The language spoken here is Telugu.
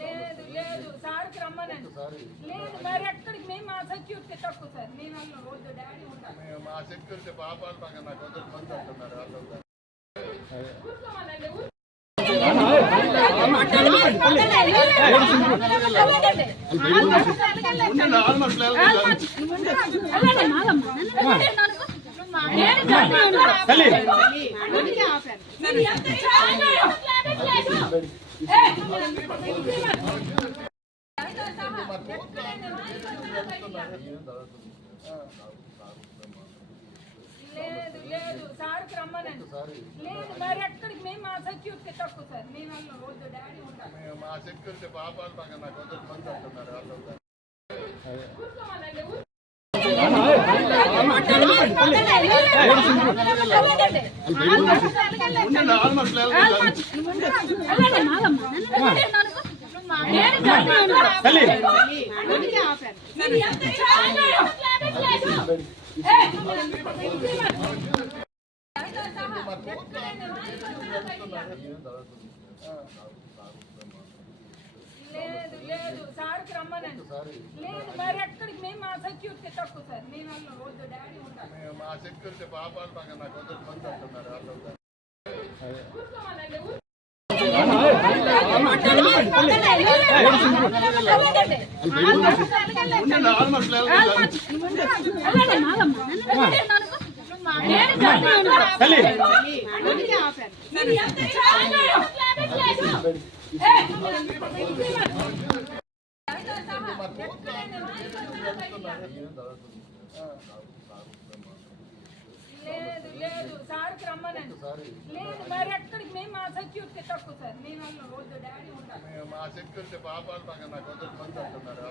లేదు లేదు సార్కి రమ్మనండి. లేదు మరి ఎక్కడికి మేము మా సెక్యూరిటీ తక్కువ సార్. మేము వద్దు డాడీ ఉంటాం. మా సెక్యూరిటీ పాపాలు పక్కన నాకు కొంచెం మంది అంటున్నారు. లేదు లేదు సార్కి రమ్మనండి. లేదు మరి ఎక్కడికి మేము మా సెక్యూరిటీ తక్కువ సార్. మేము వద్దు డాడీ ఉంటాం. మా సెక్యూరిటీ పాపాలు పక్కన నాకు కొంచెం మంది అంటున్నారు. లేదు లేదు సార్కి రమ్మనండి. లేదు మరి ఎక్కడికి మేము మా సెక్యూరిటీ తక్కువ సార్. మేము వద్దు డాడీ ఉంటాం. మా సెక్యూరిటీ పాపాలు పక్కన నాకు కొంచెం మంది అంటున్నారు. లేదు లేదు సార్కి రమ్మనండి. లేదు మరి ఎక్కడికి మేము మా సెక్యూరిటీ తక్కువ సార్. మేము వద్దు డాడీ ఉంటాం. మా సెక్యూరిటీ పాపాలు పక్కన నాకు కొంచెం మంది అంటున్నారు.